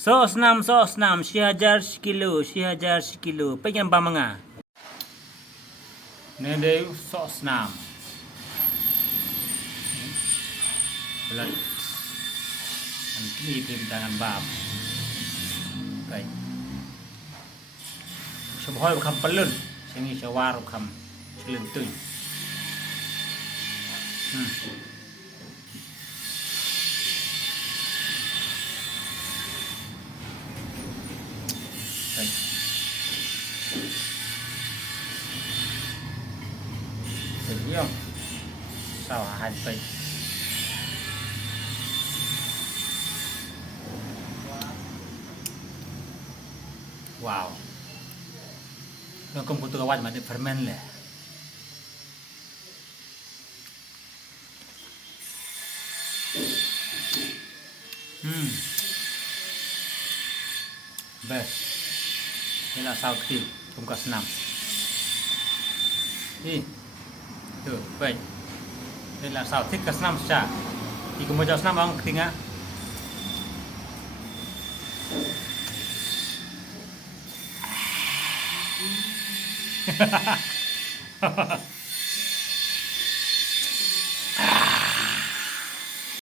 sos nam, shihajar shikilo, pengen bamanga. Nede sos nam. Belat. Ini tim tangan bab. Baik. Sebuah bukan pelun, sini sewar bukan selentuy. Baik. Jadi sao hạt baik. Wow. Nó không có tôi quay mà để ferment lẻ. Best. Đây là sao kêu không có Snam. Đi. Tuh, baik. Đây là sao thích cái Snam chả. Thì cũng muốn cho Snam ông kinh á. Ha ha ha.